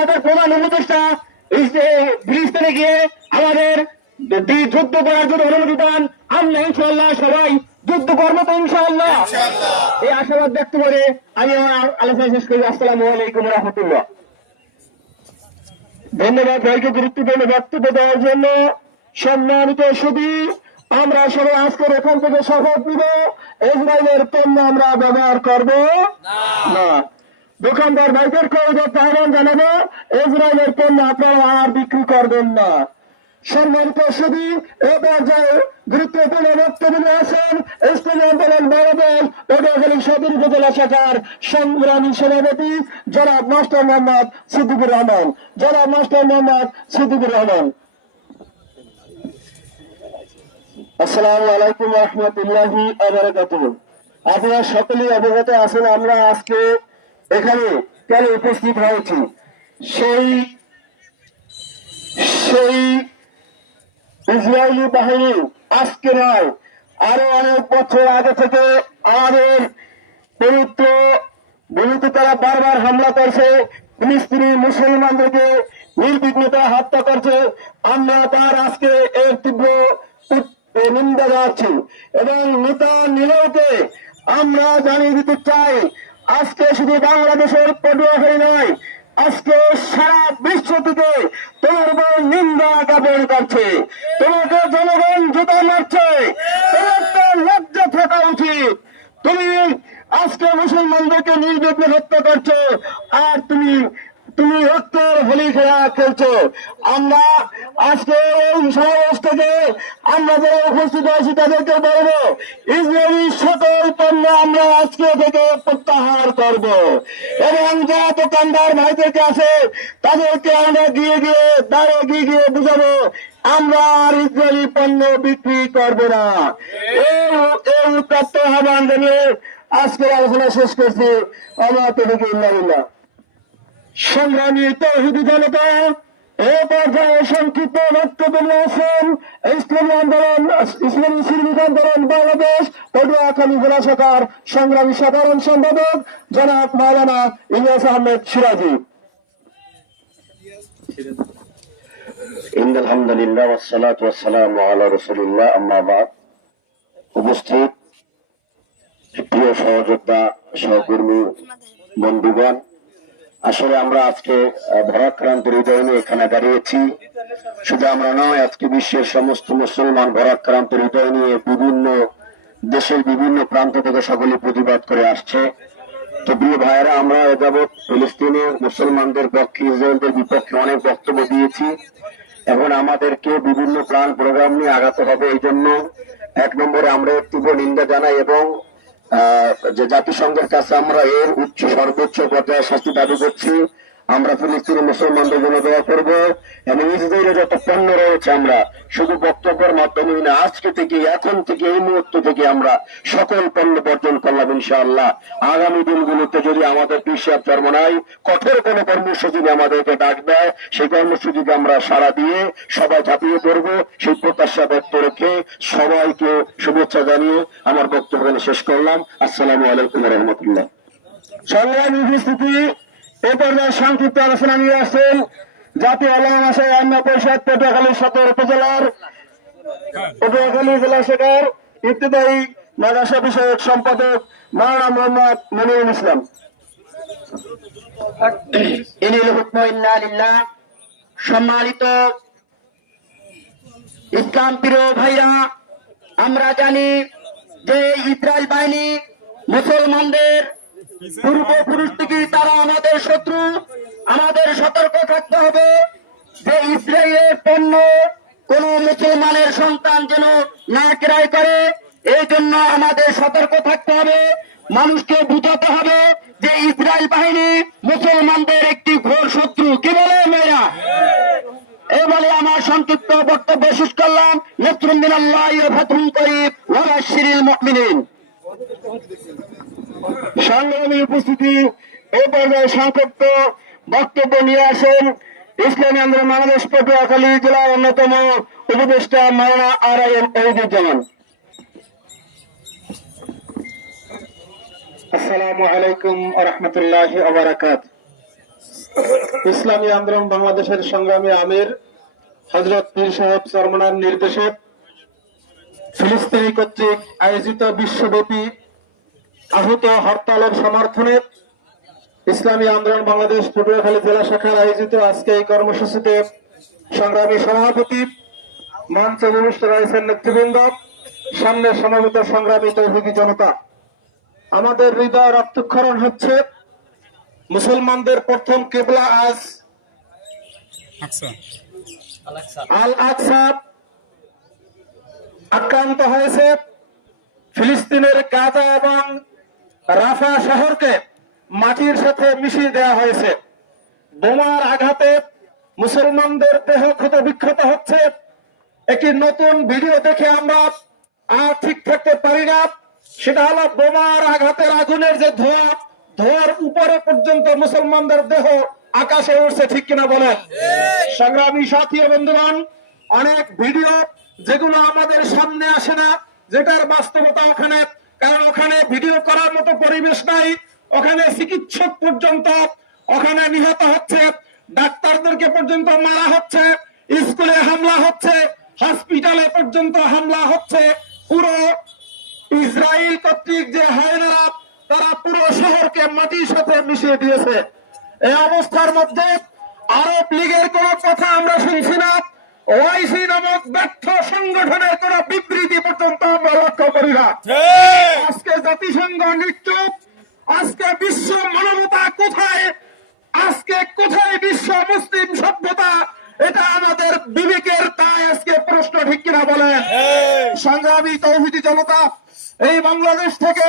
আমাদের প্রধান উপদেষ্টা ফিলিস্তিনে গিয়ে আমাদের যুদ্ধ করার জন্য অনুমতি দেন। আমরা ইনশাল্লাহ সবাই যুদ্ধ করব তো ইনশাল্লাহ এই আশাবাদ ব্যক্ত করে আমি আমার আলোচনা শেষ করি। আসসালামু আলাইকুম রহমতুল্লাহ। ধন্যবাদ ভাইকে গুরুত্বপূর্ণ বক্তব্য দেওয়ার জন্য। সম্মানিত শুধু আমরা সবাই আজকের এখান থেকে শপথ নিব। ইসরায়েলের পণ্য আমরা ব্যবহার করব। না। দোকানদার ভাইদেরকে ওদের আহ্বান জানাব ইসরায়েলের পণ্য আপনারা আর বিক্রি করবেন না। সম্মানিত শুধু এ পর্যায়ে গুরুত্বপূর্ণ বক্তব্য নিয়ে আসেন ইসলামী আন্দোলন বাংলাদেশ পটুয়াখালী সদর উপজেলা শাখার সংগ্রামী সভাপতি জনাব মাস্টার মোহাম্মদ সিদ্দিকুর রহমান। জনাব মাস্টার মোহাম্মদ সিদ্দিকুর রহমান। আসসালামু আলাইকুম রহমতুল্লাহি আবরাকাতুহ আপনারা সকলেই অবগত আছেন, আমরা আজকে এখানে কেন উপস্থিত হয়েছি? সেই সেই ইসরায়েলি বাহিনী আজকে নয়, আরও অনেক বছর আগে থেকে আমাদের পবিত্র ভূমিতে তারা বারবার হামলা করছে ফিলিস্তিনি মুসলমানদেরকে নির্বিঘ্নতা হত্যা করছে, আমরা তার আজকে এর তীব্র নিন্দা জানাচ্ছি। এবং নেতা নিলয়কে আমরা জানিয়ে দিতে চাই আজকে শুধু বাংলাদেশের পটুয়াখালী নয়, আজকে সারা বিশ্ব থেকে তোমার উপর নিন্দা জ্ঞাপন করছে। তোমাকে জনগণ জুতা মারছে। লজ্জা থাকা উচিত। তুমি আজকে মুসলমানদেরকে নির্বিঘ্নে হত্যা করছ আর তুমি তুমি রক্তের হোলি খেলা খেলছো। আমরা আজকে এই সমাবেশ থেকে আমরা যারা উপস্থিত আছি তাদেরকে বলব ইসরায়েলি সকল পণ্য আমরা আজকে থেকে প্রত্যাহার করব। এবং যারা দোকানদার ভাইদেরকে আছে তাদেরকে আমরা গিয়ে গিয়ে, দাঁড়ে গিয়ে গিয়ে বুঝাবো, আমরা আর ইসরায়েলি পণ্য বিক্রি করব না। এই এই উত্তপ্ত আহ্বান জানিয়ে আজকের আলোচনা শেষ করছি। আমরা থেকে ইল্লাহ সংগ্রামী তৌহিদি জনতা এ পর্যায়ে সংক্ষিপ্ত বক্তব্য নিয়েছেন ইসলামী আন্দোলন, ইসলামী শ্রমিক আন্দোলন বাংলাদেশ পটুয়াখালী জেলা শাখার সংগ্রামী সাধারণ সম্পাদক জনাব মাওলানা ইলিয়াস আহমেদ সিরাজি। উপস্থিত প্রিয় সহযোদ্ধা, সহকর্মী, বন্ধুগণ আসলে আমরা আজকে ভরাক্রান্ত হৃদয় নিয়ে এখানে দাঁড়িয়েছি। শুধু আমরা নয়, আজকে বিশ্বের সমস্ত মুসলমান ভরাক্রান্ত হৃদয় নিয়ে বিভিন্ন দেশের বিভিন্ন প্রান্ত থেকে সকলে প্রতিবাদ করে আসছে। তো প্রিয় ভাইয়েরা, আমরা এ যাবৎ ফিলিস্তিনে মুসলমানদের পক্ষে, ইসরায়েলদের বিপক্ষে অনেক বক্তব্য দিয়েছি। এখন আমাদেরকে বিভিন্ন প্রাণ প্রোগ্রাম নিয়ে আগাতে হবে। এই জন্য এক নম্বরে আমরা তীব্র নিন্দা জানাই এবং যে জাতিসংঘের কাছে আমরা এর উচ্চ সর্বোচ্চ পর্যায়ে শাস্তি দাবি করছি। আমরা ফিলিস্তিনি মুসলমানদের জন্য দোয়া করব এবং ইসরায়েলের যত পণ্য রয়েছে আমরা শুধু বক্তব্যের মাধ্যমে না, আজকে থেকে, এখন থেকে, এই মুহূর্ত থেকে আমরা সকল পণ্য বর্জন করলাম ইনশাআল্লাহ। আগামী দিনগুলোতে যদি আমাদের পিসাব জন্ম নাই, কঠোর কোন কর্মসূচি আমাদেরকে ডাক দেয়, সেই কর্মসূচিকে আমরা সাড়া দিয়ে সবাই ঝাঁপিয়ে পড়ব, সেই প্রত্যাশা ব্যক্ত রেখে সবাইকে শুভেচ্ছা জানিয়ে আমার বক্তব্য শেষ করলাম। আসসালামু আলাইকুম রহমতুল্লাহ। সংগ্রামী উপস্থিতি এ পর্যায়ে সংক্ষিপ্ত আলোচনা নিয়ে আসছেন জাতীয় আইন পরিষদ পটুয়াখালী সদর উপজেলার। পটুয়াখালী জেলা শাখার ইত্তেদায়ী মাদ্রাসা বিষয়ক সম্পাদক মাওলানা মোহাম্মদ মনিরুল ইসলাম। সম্মানিত ইসলাম প্রিয় ভাইরা, আমরা জানি যে ইসরায়েল বাহিনী মুসলমানদের পূর্বপুরুষ থেকে তারা আমাদের শত্রু, আমাদের সতর্ক থাকতে হবে যে ইসরায়েলের পণ্য কোন মুসলমানের সন্তান যেন না ক্রয় করে, এই জন্য আমাদের সতর্ক থাকতে হবে। মানুষকে বুঝাতে হবে যে ইসরায়েল বাহিনী মুসলমানদের একটি ঘোর শত্রু। কি বলে মেয়েরা? এই বলে আমার সংক্ষিপ্ত বক্তব্য শেষ করলাম। নেতৃন্দিন আল্লাহ ফাতুন করিব ওয়াশিরিল মুমিনিন। সংগ্রামী উপস্থিতি, এ পর্যায়ে সংক্ষিপ্ত বক্তব্য নিয়ে আসেন ইসলামী আন্দোলন বাংলাদেশ পটুয়াখালী জেলার অন্যতম উপদেষ্টা মাওলানা আর আই এম ওহিদুজ্জামান আসসালামু আলাইকুম রহমতুল্লাহ আবরাকাত ইসলামী আন্দোলন বাংলাদেশের সংগ্রামী আমির হজরত পীর সাহেব চরমনার নির্দেশে ফিলিস্তিনি কর্তৃক আয়োজিত বিশ্বব্যাপী আহত হরতালের সমর্থনে ইসলামী আন্দোলন বাংলাদেশ পটুয়াখালী জেলা শাখার আয়োজিত আজকে এই কর্মসূচিতে সংগ্রামী সভাপতি মঞ্চে উপবিষ্ট রয়েছেন নেতৃবৃন্দ সামনে সমাবেত সংগ্রামী তৌহিদি জনতা। আমাদের হৃদয় রক্তক্ষরণ হচ্ছে মুসলমানদের প্রথম কেবলা আজ আল আকসা আক্রান্ত হয়েছে। ফিলিস্তিনের গাজা এবং রাফা শহরকে মাটির সাথে মিশিয়ে দেওয়া হয়েছে। বোমার আঘাতে মুসলমানদের দেহ ক্ষত বিক্ষত হচ্ছে। একটি নতুন ভিডিও দেখে আমরা আর ঠিক থাকতে পারি না। সেটা হলো বোমার আঘাতের আগুনের যে ধোঁয়া, ধোঁয়ার উপরে পর্যন্ত মুসলমানদের দেহ আকাশে উঠছে ঠিক কিনা বলেন? সংগ্রামী সাথী বন্ধুগণ, অনেক ভিডিও যেগুলো আমাদের সামনে আসে না, যেটার বাস্তবতা ওখানে কারণ ওখানে ভিডিও করার মতো পরিবেশ নাই। ওখানে চিকিৎসক পর্যন্ত, ওখানে নিহত হচ্ছে, ডাক্তারদেরকে পর্যন্ত মারা হচ্ছে, স্কুলে হামলা হচ্ছে, হসপিটালে পর্যন্ত হামলা হচ্ছে। পুরো ইসরায়েল কর্তৃক যে হায়নারা, তারা পুরো শহরকে মাটির সাথে মিশিয়ে দিয়েছে। এই অবস্থার মধ্যে আরব লীগের কোন কথা আমরা শুনছি না। ওআইসি নামক ব্যর্থ সংগঠনের কোন বিবৃতি পর্যন্ত আমরা লক্ষ্য করি না। আজকে জাতিসংঘ নিশ্চুপ আজকে বিশ্ব মানবতা কোথায় আজকে কোথায় বিশ্ব মুসলিম সভ্যতা এটা আমাদের বিবেকের তাই আজকে প্রশ্ন ঠিক কিনা বলেন? সংগ্রামী তৌহিদি জনতা এই বাংলাদেশ থেকে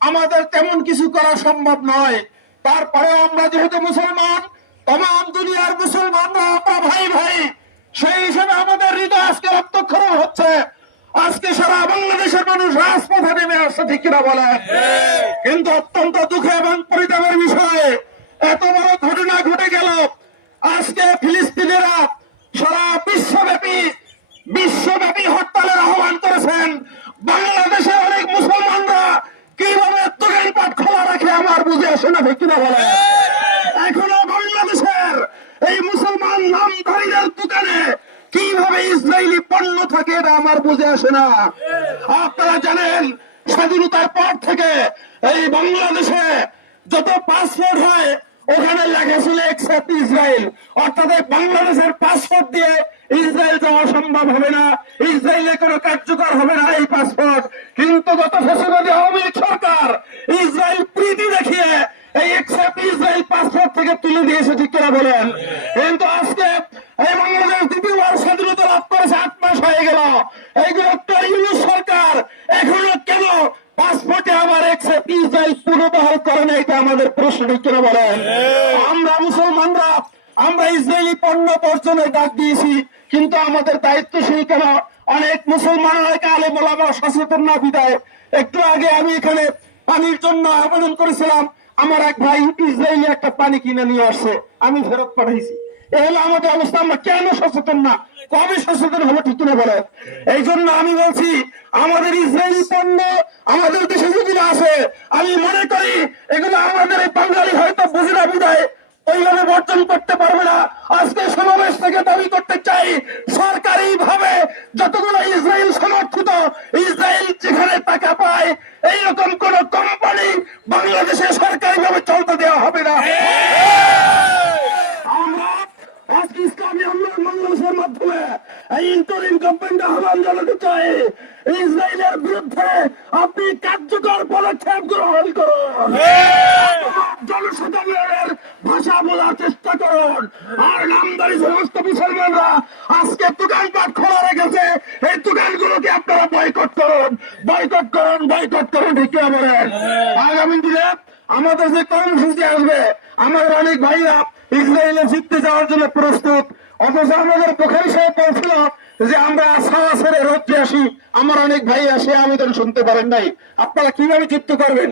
আমাদের তেমন কিছু করা সম্ভব নয়। তারপরেও আমরা যেহেতু মুসলমান তমাম দুনিয়ার মুসলমানরা আপা ভাই ভাই সেই হিসেবে আমাদের হৃদয় আজকে রক্তক্ষরণ হচ্ছে। আজকে সারা বাংলাদেশের মানুষ রাজপথে নেমে আসছে, ঠিক কিনা বলেন কিন্তু অত্যন্ত দুঃখ এবং পরিতাপের বিষয়ে এত বড় ঘটনা ঘটে গেল। আজকে ফিলিস্তিনিরা সারা বিশ্বব্যাপী বিশ্বব্যাপী হরতালের আহ্বান করেছেন। বাংলাদেশের অনেক মুসলমানরা কীভাবে দোকানপাট খোলা রাখে আমার বুঝে আসে না, ঠিক কিনা বলে? এখনও এই মুসলমান নামধারীদের দোকানে কীভাবে ইসরায়েলি পণ্য থাকে এটা আমার বুঝে আসে না। আপনারা জানেন, স্বাধীনতার পর থেকে এই বাংলাদেশে যত পাসপোর্ট হয়, ওখানে লেখা ছিল একসাথ ইসরায়েল অর্থাৎ বাংলাদেশের পাসপোর্ট দিয়ে ইসরায়েল যাওয়া সম্ভব হবে না। ইসরায়েলে কোনো কার্যকর হবে না এই পাসপোর্ট কিন্তু গত ইসরায়েল পুনর্বহাল করে না এটা আমাদের প্রশ্ন কিনা বলেন? আমরা মুসলমানরা আমরা ইসরায়েলি পণ্য বর্জনের ডাক দিয়েছি কিন্তু আমাদের দায়িত্বশীল কেন? অনেক মুসলমান অনেক আলে মোলামা সচেতন না বিদায় একটু আগে আমি এখানে পানির জন্য আবেদন করেছিলাম আমার এক ভাই ইসরায়েলি একটা পানি কিনে নিয়ে আসছে আমি ফেরত পাঠাইছি। এ হলো আমাদের অবস্থা, আমরা কেন সচেতন না? কবে সচেতন হব ঠিক কিনা বলেন এই জন্য আমি বলছি, আমাদের ইসরায়েলি পণ্য আমাদের দেশে না আসে, আমি মনে করি এগুলো আমাদের এই বাঙালি হয়তো বুঝে না বিদায় ওইভাবে বর্জন করতে পারবে না। আজকে সমাবেশ থেকে দাবি করতে চাই সরকারি ভাবে যতগুলো ইসরায়েল সমর্থিত, ইসরায়েল যেখানে টাকা পায়, এইরকম কোন কোম্পানি বাংলাদেশে সরকারি ভাবে চলতে দেওয়া হবে না। আজকে ইসলামী আন্দোলন বাংলাদেশের মাধ্যমে এই ইন্টারিম গভর্নমেন্ট আহ্বান জানাতে চাই ইসরায়েলের বিরুদ্ধে আপনি কার্যকর পদক্ষেপ গ্রহণ করুন। জনসাধারণের ভাষা বলার চেষ্টা করুন। আর নামদারি সমস্ত মুসলমানরা আজকে দোকানপাট খোলা রেখেছে এই দোকানগুলোকে আপনারা বয়কট করুন। বয়কট করুন বয়কট করুন ঠিক কিনা বলেন আগামী দিনে আমাদের যে কর্মসূচি আসবে আমাদের অনেক ভাইরা ইসরায়েলে জিততে যাওয়ার জন্য প্রস্তুত। অথচ আমাদের পোখারি সাহেব বলছিল যে আমরা সারা ছেড়ে রোদ্রে আসি, আমার অনেক ভাই আসে আবেদন শুনতে পারেন নাই। আপনারা কীভাবে যুক্ত করবেন?